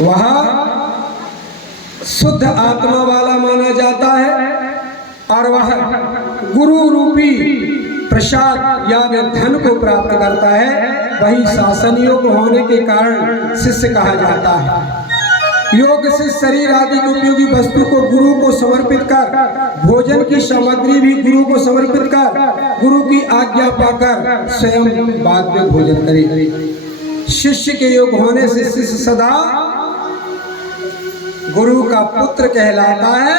वह शुद्ध आत्मा वाला माना जाता है और वह गुरु रूपी प्रसाद या धन को प्राप्त करता है। वही शासन योग होने के कारण शिष्य कहा जाता है। योग से शरीर आदि की उपयोगी वस्तु को गुरु को समर्पित कर, भोजन की सामग्री भी गुरु को समर्पित कर, गुरु की आज्ञा पाकर स्वयं बाद में भोजन करे। शिष्य के योग होने से शिष्य सदा गुरु का पुत्र कहलाता है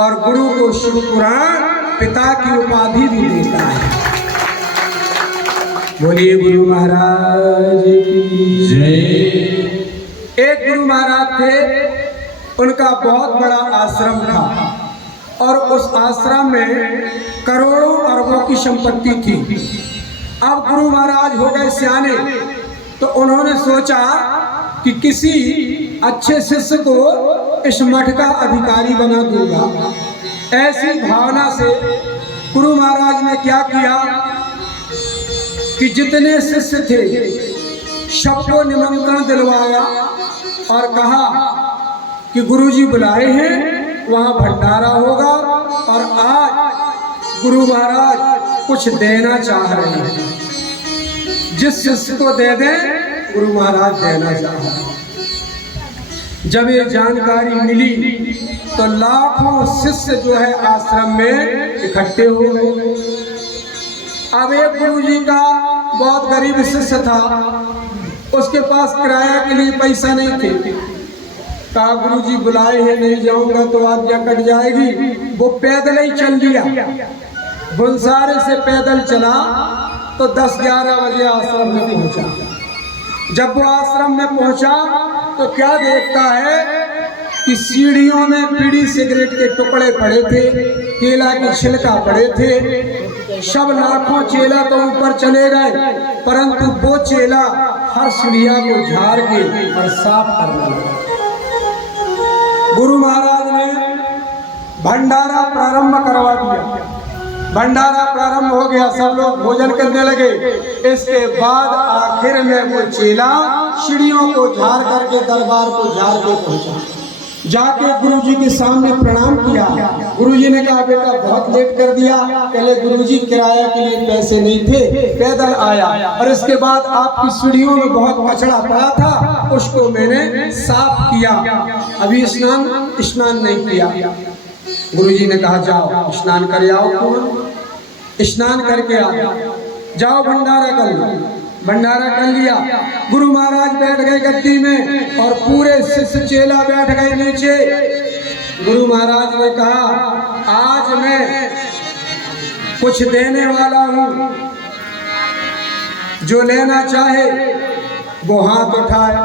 और गुरु को शिव पुराण पिता की उपाधि भी देता है। बोलिए गुरु महाराज की जय। एक गुरु महाराज थे, उनका बहुत बड़ा आश्रम था और उस आश्रम में करोड़ों अरबों की संपत्ति थी। अब गुरु महाराज हो गए सियाने, तो उन्होंने सोचा कि किसी अच्छे शिष्य को इस मठ का अधिकारी बना दूंगा। ऐसी भावना से गुरु महाराज ने क्या किया कि जितने शिष्य थे सबको निमंत्रण दिलवाया और कहा कि गुरुजी बुलाए हैं, वहाँ भंडारा होगा और आज गुरु महाराज कुछ देना चाह रहे हैं। जिस शिष्य को दे दें गुरु महाराज देना चाह रहे हैं। जब ये जानकारी मिली तो लाखों शिष्य जो है आश्रम में इकट्ठे हो गए। अब एक गुरुजी का बहुत गरीब शिष्य था, उसके पास किराया के लिए पैसा नहीं थे। कहा गुरुजी बुलाए हैं, नहीं जाऊंगा तो आज्ञा कट जाएगी। वो पैदल ही चल दिया, बुनसारे से पैदल चला तो 10-11 बजे आश्रम में पहुंचा। जब वो आश्रम में पहुंचा तो क्या देखता है कि सीढ़ियों में बीड़ी सिगरेट के टुकड़े पड़े थे, केला की छिलका पड़े थे। सब लाखों चेला तो ऊपर चले गए, परंतु वो चेला हर सीढ़िया को झाड़ के और साफ करने लगा। गुरु महाराज ने भंडारा प्रारंभ करवा दिया। भंडारा प्रारंभ हो गया, सब लोग भोजन करने लगे। इसके बाद आखिर में वो चेला सीढ़ियों को झाड़ करके दरबार को झाड़ के पहुंचा। जाके गुरुजी के सामने प्रणाम किया। गुरुजी ने कहा बेटा बहुत लेट कर दिया, पहले गुरुजी किराया के लिए पैसे नहीं थे, पैदल आया और इसके बाद आपकी सीढ़ियों में बहुत कचरा पड़ा था, उसको मैंने साफ किया। अभी स्नान नहीं किया। गुरुजी ने कहा जाओ स्नान कर आओ। तुम स्नान करके आ जाओ, भंडारा कर लो। भंडारा कर लिया। गुरु महाराज बैठ गए गद्दी में और पूरे शिष्य चेला बैठ गए नीचे। गुरु महाराज ने कहा आज मैं कुछ देने वाला हूँ, जो लेना चाहे वो हाथ उठाए।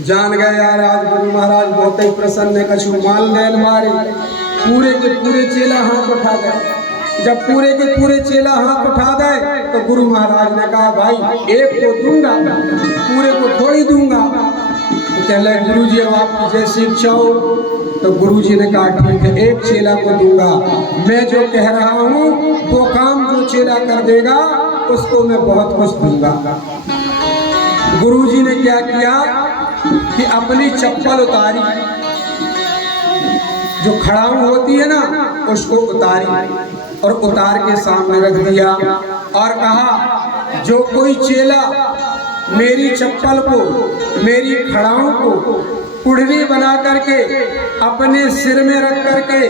जान गए यार आज गुरु महाराज बहुत ही प्रसन्न है, कछु माल नैन मारे। पूरे के पूरे चेला हाथ उठा गए। जब पूरे के पूरे चेला हाथ उठा गए तो गुरु महाराज ने कहा भाई एक को दूंगा, पूरे को थोड़ी दूंगा। तो कह रहे गुरुजी अब आपकी जैसी इच्छा हो। तो गुरुजी ने कहा ठीक है, एक चेला को दूंगा। मैं जो कह रहा हूँ वो काम जो चेला कर देगा उसको मैं बहुत कुछ दूंगा। गुरुजी ने क्या किया कि अपनी चप्पल उतारी, जो खड़ाऊ होती है ना उसको उतारी और उतार के सामने रख दिया और कहा जो कोई चेला मेरी चप्पल को, मेरी खड़ाऊ को कुड़री बना करके अपने सिर में रख करके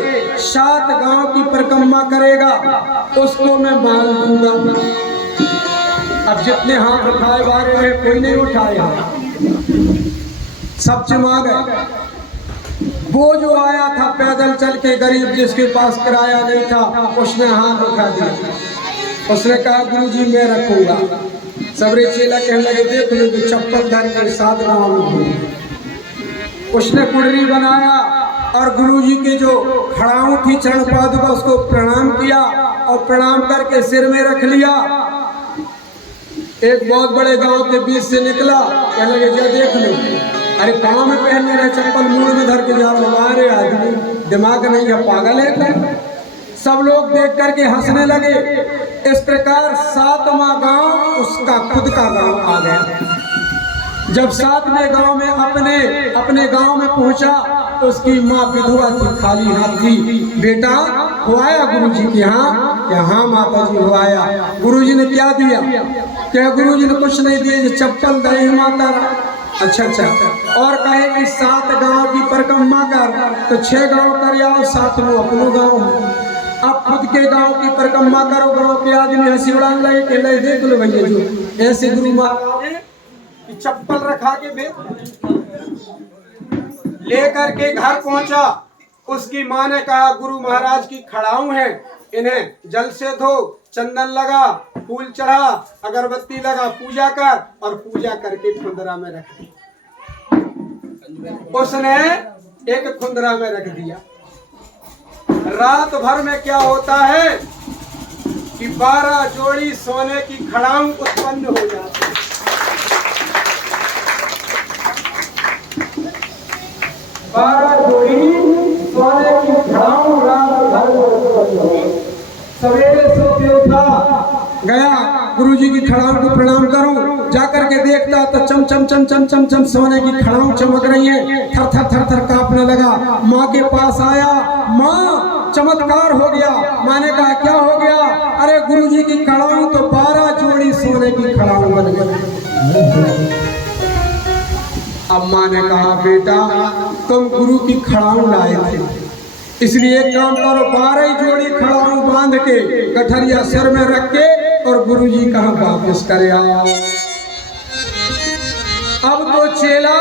7 गांव की परिक्रमा करेगा उसको मैं माल दूंगा। अब जितने हाथ उठाए बारे में कोई नहीं उठाया, सब चिमा गए। वो जो आया था पैदल चल के गरीब जिसके पास किराया नहीं था उसने हाथ उठा दिया। उसने कहा गुरुजी मैं रखूंगा। सबरे चेला कहने लगे देख लो तो चप्पल धर के 7 गांव में। उसने कुड़री बनाया और गुरुजी के जो खड़ाऊ थी चरण पादुका उसको प्रणाम किया और प्रणाम करके सिर में रख लिया। एक बहुत बड़े गांव के बीच से निकला, कहने लगे जा देख लो, अरे पाँव में पहनने रहे चप्पल मूड़ में धर के जा रहा हमारे आदमी दिमाग नहीं है, पागल है क्या? सब लोग देख करके हंसने लगे। इस प्रकार 7वां गांव उसका खुद का गांव आ गया। जब 7वें गांव में अपने गांव में पहुंचा तो उसकी माँ विधवा थी, खाली हाथ थी। बेटा हुआया गुरुजी के यहाँ? क्या हाँ माता जी हुआया। गुरुजी ने क्या दिया? क्या गुरुजी ने कुछ नहीं दिया, जो चप्पल दे माता। अच्छा और कहे कि 7 गांव की परिक्रमा कर, तो 6 गांव कर आओ, 7वां अपनो गांव। अब खुद के गांव की परिक्रमा करो, गांव के आदमी हंसी उड़ाने लगे कि ले देख लो भैया जो ऐसे गुरु महाराज ने चप्पल रखा के लेकर के घर पहुंचा। उसकी माँ ने कहा गुरु महाराज की खड़ाऊ है, इन्हें जल से धो, चंदन लगा, फूल चढ़ा, अगरबत्ती लगा, पूजा कर, और पूजा करके खुंदरा में रख दी। उसने एक खुंदरा में रख दिया। रात भर में क्या होता है कि 12 जोड़ी सोने की खड़ाऊ उत्पन्न हो जाती है। 12 जोड़ी सोने की खड़ाऊ रात भर में उत्पन्न हो गई। सवेरे सो के उठा, गया गुरुजी की खड़ाऊ को प्रणाम करूं, जाकर के देखता तो चम चम चम चम चम चम सोने की खड़ाऊ चमक रही है। थर थर थर थर कांपने लगा। माँ के पास आया, माँ चमत्कार हो गया। माँ ने कहा क्या हो गया? अरे गुरुजी की खड़ाऊ तो 12 जोड़ी सोने की खड़ाऊ बन गई। अब माँ ने कहा बेटा तुम गुरु की खड़ाऊ लाए थे, इसलिए एक काम करो, 12 जोड़ी खड़ाऊ बांध के गठरिया सर में रख के और गुरुजी कहाँ वापस करे आओ। अब तो चेला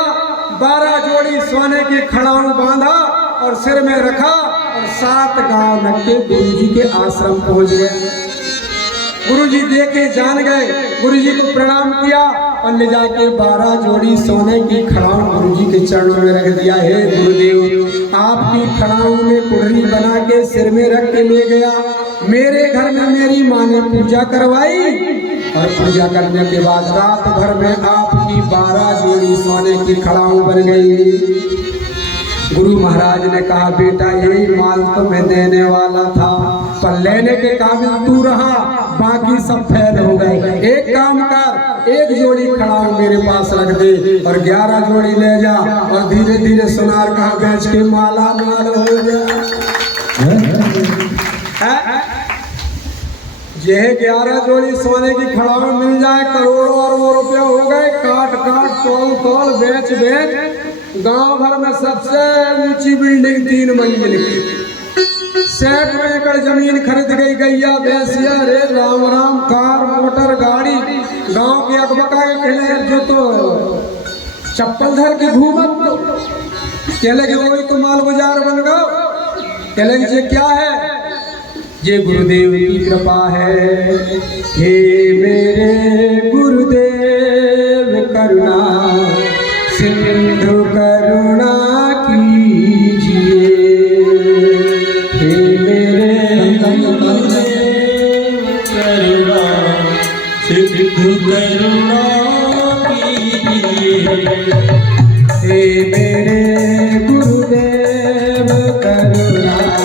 12 जोड़ी सोने की खड़ाऊ बांधा और सिर में रखा और 7 गांव लग के गुरुजी के आश्रम पहुंच गए। गुरुजी देखे जान गए, गुरुजी को प्रणाम किया और ले जाके 12 जोड़ी सोने की खड़ाऊ गुरुजी के चरणों में रख दिया। हे गुरुदेव, आपकी खड़ाऊ में कुंडली बना के सिर में रख के ले गया। मेरे घर में मेरी माँ ने पूजा करवाई और पूजा करने के बाद रात भर में आपकी 12 जोड़ी सोने की खड़ाऊ बन गई। गुरु महाराज ने कहा बेटा यही माल तुम्हें देने वाला था, पर लेने के काबिल तू रहा, बाकी सब फैल हो गए। एक काम कर, 1 जोड़ी खड़ाऊ मेरे पास रख दे और 11 जोड़ी ले जा, और धीरे धीरे सुनार कहा बेच के माला माल हो जा। यह 11 जोड़ी सोने की खड़ाऊ मिल जाए, करोड़ों और वो रुपया हो गए। काट काट तोल तोल बेच बेच गांव भर में सबसे ऊंची बिल्डिंग 3 मंजिल की, सैकड़ों एकड़ जमीन खरीद गई। गैया भैंसिया रे राम राम, कार मोटर गाड़ी, गांव के अकबका के खेले जो तो चप्पल धर के घूमत, कह लगे वही तो माल बाजार बन गो। कह लगे ये क्या है? ये गुरुदेव की कृपा है। हे मेरे गुरुदेव करुणा सिंधु करुणा कीजिए। हे मेरे गुरुदेव करुणा सिंधु करुणा कीजिए। हे मेरे